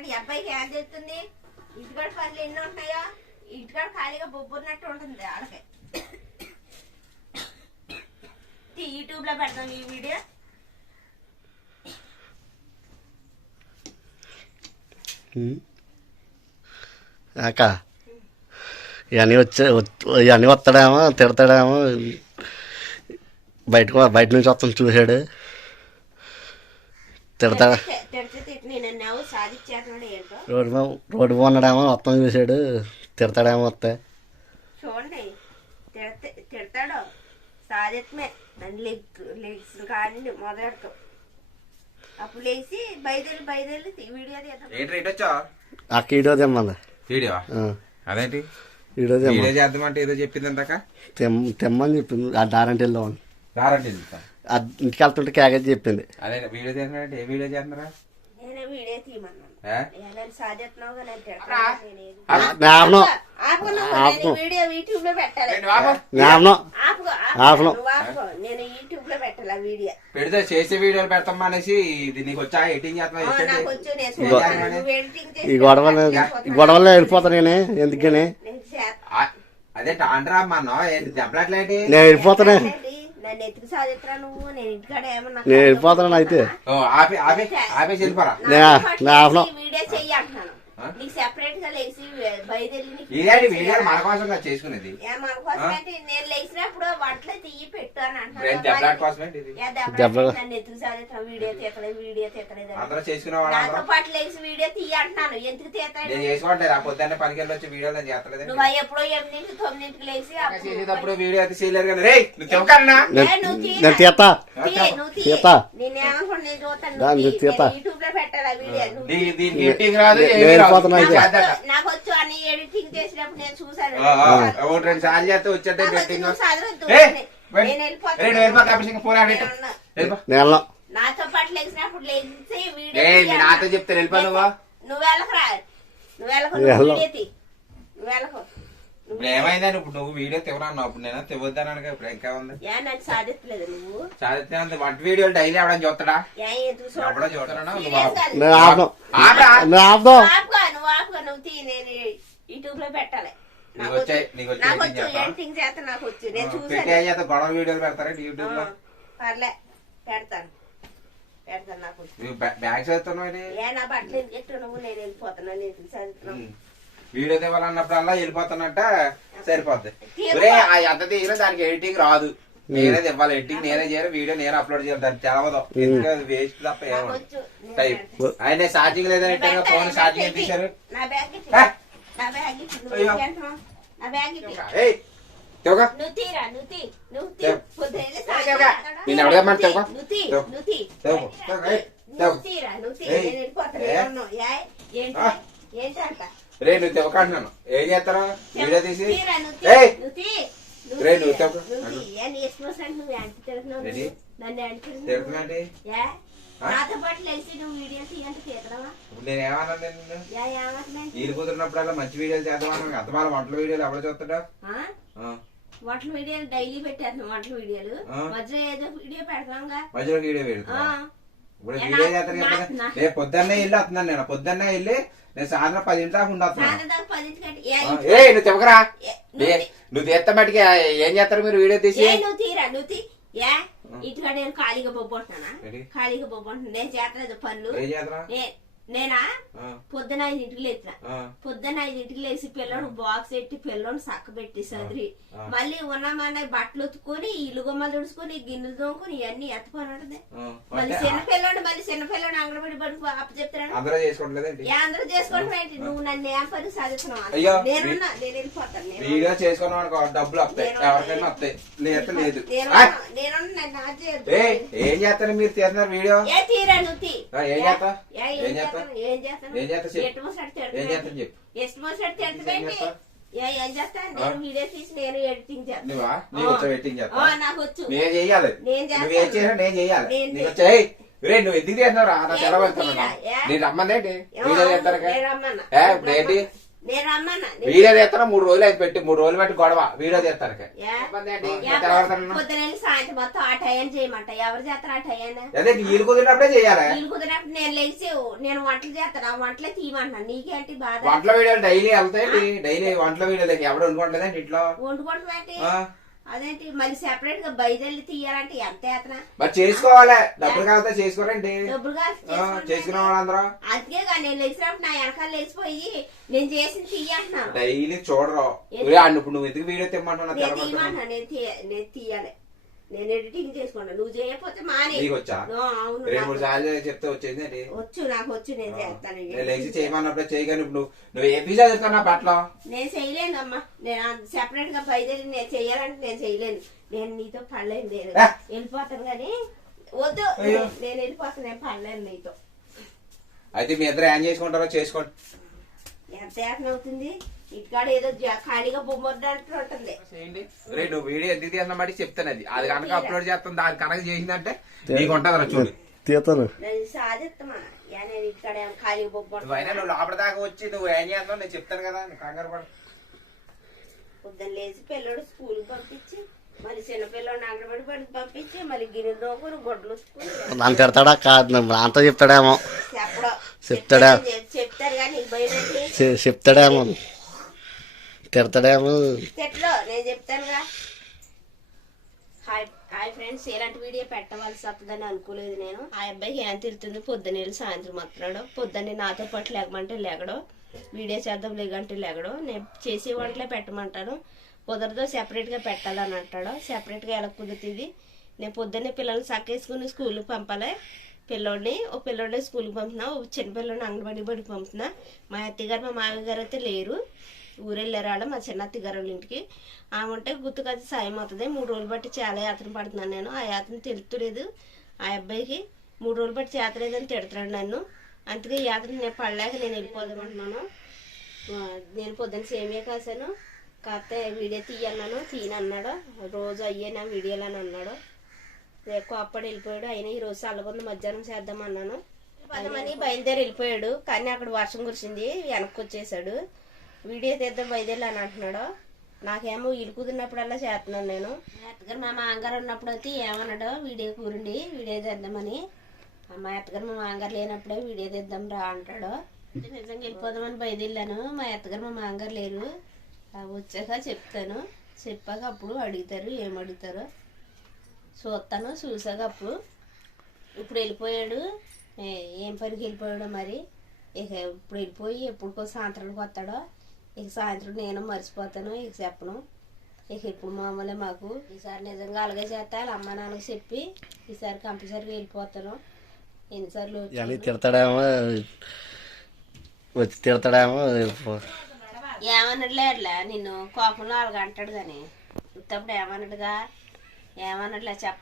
చేస్తాడు ఈ అబ్బాయికి ఏం చేస్తుంది ఇంటికాడ పనులు ఎన్ని ఉంటాయో? ఇంటికాడ ఖాళీగా బొబ్బున్నట్టు ఉంటుంది ఆడకి. యూట్యూబ్లో పెడతాం ఈ వీడియో. అక్క ఇవన్నీ వచ్చే ఇవన్నీ వస్తాడేమో తిడతాడేమో? బయటకు బయట నుంచి వస్తాను చూశాడు. తిడితే- రోడ్డు రోడ్డు మీద ఉన్నాడేమో మొత్తం చూసాడు. తిడతాడేమో వస్తే. చూడండి. తిడతే తిడతాడు? సాధిత్మే. నన్ను లెగ్ లెగ్స్ కానీ మొదలెడతాం. అప్పుడు లేచి వీడియో తీద్దాం. ఏంటి రేట్ వచ్చా? అక్క వీడియో తెమ్మంది. వీడియో? ఆ, అదేంటి? వీడియో తెమ్మ వీడియో చేద్దామంటే ఏదో చెప్పింది అందాక తెమ్ తెమ్మని చెప్పింది. ఆ దారంటే దారంటే ఇంటికి వెళ్తుంటే క్యాగేజ్ చెప్పింది. అదే వీడియో చేస్తున్నారంటే ఏ వీడియో చేస్తున్నారా. జ్ఞాపనం జ్ఞాపనం పెడితే చేసే వీడియోలు పెడతాం అనేసి ఇది నీకు వచ్చా? ఎడిటింగ్ చేస్తున్నా ఈ గొడవలు ఈ గొడవల్లో వెళ్ళిపోతాను నేను ఎందుకని. అదే టాండ్రా మన దెబ్బలాట్లేంటి నేను వెళ్ళిపోతాను? నన్ను ఎత్తుకు సాధిత్రా నువ్వు నేను ఇంటికాడ ఏమన్నా నేను వెళ్ళిపోతాను అయితే ఓ ఆపి ఆపి ఆపేసి వెళ్ళిపోరా నే- నా ఆపను. వీడియో చెయ్యి అంటున్నాను ఆ? నీకు సెపరేట్గా లేచి బయలుదేరి మన కోసం చేసుకునేది? ఏ మన కోసం అంటే నేను లేచినప్పుడు వంటలు తీయి పెట్టు అని అంటున్నాను నన్ను వీడియో తీతలేదు వీడియో వాళ్ళు నాతో పాటు లేచి వీడియో తీయ అంటున్నాను. ఎందుకు చేస్తలేదు నువ్వు ఎప్పుడో ఎనిమిదింటికి తొమ్మిదింటికి లేచి అప్పుడు- చేసేటప్పుడు వీడియో అయితే చేయలేరు కదా. రే నువ్వు ఏ, నువ్వు తీ. నేను తీస్తా తీయ్, నువ్వు తీయ్. తీస్తా. నేనేమనుకోను, నేను చూస్తాను, దా, నువ్వు నువ్వు తీయ్. తీస్తా. నేను యూట్యూబ్లో పెట్టాలి ఆ. వీడియో. నువ్వు దీ- దీనికి ఎడిటింగ్ రాదు నేను ఏమీ రాదు. వెళ్ళిపోతున్నా నీకు అయితే. వచ్చు అని ఎడిటింగ్ చేసినప్పుడు నేను చూసాను ఆ, ఆ, ఒకటి రెండు సార్లు చేస్తే వచ్చేట్టే నాకు వచ్చి ఎడిటింగ్ నువ్వు చదవద్దు. ఏ, నేను- వెళ్ళిపోతాను. నాతో పాటు లేచినప్పుడు లేచి వీడియో. నాతో చెప్తే వెళ్ళిపో నువ్వు. నువ్వు వెళ్ళకరా. నువ్వు వెళ్ళకు నువ్వు. వీడియో వెళ్ళకు. ఇప్పుడు ఏమైందని ఇప్పుడు నువ్వు వీడియో తివరన్నావు అప్పుడు నేను తివద్దాను ఇప్పుడు ఇంకా ఉంది సాధించలేదు నువ్వు. వంట వీడియోలు డైలీ ఎవడని చూస్తాడా? ఎవడో? చూస్తాడా నువ్వు Serious ఆపు. గా నేను ఆపను ఆపరా. నేను ఆపుదాం నువ్వు ఆపుకో, నువ్వు ఆపుకో, నువ్వు తీ నేను యూట్యూబ్లో పెట్టాలి. నీకు వచ్చే-? ఎడిటింగ్ చేస్తా నాకు వచ్చు. నేను పెట్టి చూసాను చేత గొడవ వీడియోలు పెడతారండి యూట్యూబ్లో? ఆ, పర్లే. పెడతాను. పెడతాను నాకు వచ్చు. నువ్వు బ్యా- బ్యాగ్ చదువుతున్నావు ఏంటి? ఏ నా బట్టలు ఎందుకు ఎట్టు నువ్వు నేను వెళ్ళిపోతున్నాను నేను చదువుతున్నాను ఉమ్. వీడియో తీవాలన్నప్పుడల్లా వెళ్ళిపోతానంట సరిపోద్ది. ఒరే ఆ ఎంత తీసినా దానికి ఎడిటింగ్ రాదు. నేనే ఇవ్వాలి. ఎడిటింగ్ నేనే చేయాలి వీడియో నేనే అప్లోడ్ చేయాలి. దానికి తెలవదు. ఎందుకంటే వేస్ట్ తప్ప నాకు ఏమో టైప్. ఆయన ఛార్జింగ్ లేదని ఫోన్ ఛార్జింగ్. తీశారు నేను. ఏంటంట రే నువ్వు తెవకంటున్నాను ఏం చేస్తారా వీడియో తీసి రే. నువ్వు తెవ్. నువ్వు? నాతో పాటు లేచి తీయంటే ఇప్పుడు నేను ఏమన్నా నిన్ను? యా ఏమంటున్నాయి నీళ్ళు కుదిరినప్పుడల్లా మంచి వీడియోలు చేద్దాం అంత వాళ్ళ వంటల వీడియోలు ఎవరు చూస్తాడా? వంటల వీడియోలు డైలీ పెట్టేస్తున్నాం వంటల వీడియోలు. మధ్యలో ఏదో వీడియో పెడతాంగా మధ్యలో వీడియో ఇప్పుడు వీడియో చేస్తాను రేపు పొద్దున్నే వెళ్ళి వస్తున్నాను నేను. పొద్దున్నే వెళ్ళి నేను సాయంత్రం పది సాయంత్రం దాకా ఏ, ఏ నువ్వు చెప్పకరా. నువ్వు తీస్తా మటుకి ఏం చేస్తారు మీరు వీడియో తీసి? నువ్వు తీరా నువ్వు తీ ఇటుగా నేను ఖాళీగా బొబ్బుంటున్నానా ఏంటి? ఖాళీగా బొబ్బుంటున్నా నేను చేతలేదు పనులు. నేనా? పొద్దున ఐదింటికి లేచిన పొద్దున ఐదింటికి లేచి పిల్లడు బాక్స్ పెట్టి పిల్లని సక్క పెట్టి సదిరి. మళ్ళీ ఉన్నామన్న బట్టలు ఉతుకొని ఇల్లు గుమ్మలు తుడుచుకొని గిన్నెలు తోముకొని ఇవన్నీ ఎత్తుకొని ఉంటుంది. ఆ. మళ్ళీ చిన్న పిల్లోడు మళ్ళీ చిన్న పిల్లోడు అంగన్వాడి బడుకు అప్ప చెప్తాడు అందరూ చేసుకోవట్లేదేంటి ఏ అందరూ చేసుకుంటున్నాయి నువ్వు నన్ను ఏం పని సాధిస్తున్నావు? నేనున్నా నేను వెళ్ళిపోతాను డబ్బులు వస్తాయి. లేదు. నేనున్నా. ఏ చేస్తారు మీరు తీస్తున్నారు వీడియో? ఏ? చేస్తా? ఏం చేస్తా? ఏం చేస్తాను? చేస్తా ఏం చేస్తాను చెప్పు. ఎస్ట్ మోసాడు ఏం తిడతాబెట్టి చేస్తా? ఏ నేను వీడియో తీసి నేను ఎడిటింగ్ చేస్తాను చేస్తా? నాకు వచ్చు. చేస్తాను. ఏయ్, రే నువ్వు ఎందుకు చేస్తున్నావు రా? నా? నేను వీడియో చేస్తాను ఇప్పుడు ఏంటి? వీడియో చేస్తాను మూడు రోజులు అయితే పెట్టి మూడు రోజులు పెట్టి గొడవ. వీడియో వెళ్ళి సాయంత్రం మొత్తం ఆ టైం చేయమంట. ఎవరు చేస్తారు ఆ టైం? అదే వీలు కుదిరినప్పుడే చేయాలి? వీళ్ళు కుదిరినప్పుడు నేను లేచి నేను వంటలు చేస్తాను. ఆ వంటలే తీయమంటున్నా. నీకేంటి బాధ? వంటల వీడియోలు డైలీ వెళ్తాయండి డైలీ వంటల వీడియోలు ఎవడు వండుకోవట్లేదండి ఇంట్లో? వండుకోవడం అదేంటి? మళ్ళీ సెపరేట్గా బయలుదేరి తీయాలంటే ఎంత ఏతన మరి చేసుకోవాలి. డబ్బులు కాకపోతే చేసుకోరండి. డబ్బులు చేసుకునే వాళ్ళందరూ. అందుకే నేను లేచినప్పుడు నా వెనకాల లేచిపోయి నేను చేసింది తీయంటున్నాను. డైలీ చూడరు. ఇప్పుడు నువ్వు ఎందుకు వీడియో తెమ్మంటున్నా నేను తీయాలి. నేను ఎడిటింగ్ చేసుకుంటా. నువ్వు చేయకపోతే మానే. అవును రెండు మూడు సార్లు చెప్తే వచ్చేది? వచ్చు నాకు వచ్చు నేను చేస్తాను లేచి చేయమన్నప్పుడు చేయగానే ఇప్పుడు నువ్వు. ఏ పిజ్జా చెప్తున్నా బట్టలు నేను చేయలేను అమ్మా నేను సెపరేట్గా బయలుదేరి నేను చెయ్యాలంటే నేను చేయలేను. నేను నీతో పడలేను నేను ఆ. వెళ్ళిపోతాను కానీ వద్దు. నేను- వెళ్ళిపోతాను నేను పడలేను నీతో. అయితే మీ ఇద్దరు ఏం చేసుకుంటారో చేసుకోండి. ఎంత ఏటన అవుతుంది? ఇక్కడ ఏదో ఖాళీగా రే నువ్వు వీడియో ఎందుకు తీసిన చెప్తాను అది అది కనుక అప్లోడ్ చేస్తాను దాని కనుక నీకు ఉంటుంది చూడు. తీతాను ఇక్కడ ఖాళీగా నువ్వు లోపల దాకా వచ్చి నువ్వు ఏం చేస్తావు నేను చెప్తాను కదా కంగారు పడు పొద్దున్న లేచి పిల్లడు స్కూల్కి పంపించి మళ్ళీ చిన్న పిల్లడు అంగన్వాడి బడికి పంపించి మళ్ళీ గిన్నె దోకుని గొడ్లు నన్ను తిడతాడా కాదు అంతా చెప్తాడేమో. చెప్తాడా? చెప్తారు- చెప్తారు కానీ చెప్తాడేమో. తిడతాడేమో. నేను చెప్తానుగా. హాయ్ హాయ్ ఫ్రెండ్స్ ఇలాంటి వీడియో పెట్టవలసి వస్తుందని అనుకోలేదు నేను. ఆ అబ్బాయికి ఏం తిరుగుతుంది పొద్దున్న సాయంత్రం వస్తున్నాడు. పొద్దున్నే నాతో పాటు లేకమంటే లేకడు వీడియో చేద్దాం లేకంటే లేకడు నేను చేసే వంటలే పెట్టమంటాను. కుదరదో సెపరేట్గా పెట్టాలని అంటాడు. సెపరేట్గా ఎలా కుదురుతుంది? నేను పొద్దున్నే పిల్లల్ని సక్కేసుకుని స్కూల్కి పంపాలి. పిల్లోడిని ఓ పిల్లోడిని స్కూల్కి పంపుతున్నా ఓ చిన్న పిల్లోడిని అంగన్వాడీ బడికి పంపుతున్నా. మా అత్తగారు మా మామయ్య గారు అయితే లేరు. ఊరెళ్ళారు ఆడ మా చిన్న అత్తగారు వాళ్ళ ఇంటికి. ఆమె ఉంటే గుర్తుకది సాయం అవుతుంది మూడు రోజులు బట్టి చాలా యాత్ర పడుతున్నాను నేను. ఆ యాత్ర తెలుతులేదు ఆ అబ్బాయికి. మూడు రోజులు బట్టి చేత లేదని తిడుతున్నాడు నన్ను. అందుకే ఈ యాత్ర నేను పడలేక నేను వెళ్ళిపోదామంటున్నాను నేను పొద్దున్న సేమియా కాసాను కాకపోతే వీడియో తీయన్నాను. తీయనన్నాడు. రోజు అయ్యేనా వీడియోలు అని అన్నాడు. రేపు అప్పుడు వెళ్ళిపోయాడు. అయినా ఈ రోజు మధ్యాహ్నం చేద్దామన్నాను. పదమని బయలుదేరి వెళ్ళిపోయాడు. కానీ అక్కడ వర్షం కురిసింది. వెనక్కి వచ్చేసాడు. వీడియో తీద్దాం బయదేళ్ళు అని అంటున్నాడు. నాకేమో ఇల్లు కుదిరినప్పుడల్లా చేస్తున్నాను నేను. అత్తగారు మా మామగారు ఉన్నప్పుడు అయితే ఏమన్నాడు? వీడియో కూరండి వీడియో తెద్దామని. మా అత్తగారు మా మామగారు లేనప్పుడే వీడియో తెద్దాం రా అంటాడు. నిజంగా వెళ్ళిపోదామని బయలుదేరాను మా అత్తగారు మా మామగారు లేరు. వచ్చాక చెప్తాను. చెప్పాక అప్పుడు అడుగుతారు ఏం అడుగుతారో? చూస్తాను చూసాక అప్పుడు. ఇప్పుడు వెళ్ళిపోయాడు. ఏం పనికి వెళ్ళిపోయాడో మరి? ఇక ఇప్పుడు వెళ్ళిపోయి ఎప్పుడుకో సాయంత్రానికి వస్తాడో? ఇక సాయంత్రం నేను మర్చిపోతాను ఇక చెప్పను. ఇక ఇప్పుడు మామూలే మాకు ఈసారి నిజంగా అలాగే చేస్తా వాళ్ళ అమ్మ నాన్నకి చెప్పి ఈసారి కంపల్సరీగా వెళ్ళిపోతాను. ఎన్నిసార్లు తిడతాడేమో వచ్చి తిడతాడేమో ఏమన్నట్లే అట్లా నిన్ను కోపంలో అలాగ అంటాడు కానీ ఉత్తప్పుడు ఏమన్నట్టుగా ఏమన్నట్లే చెప్ప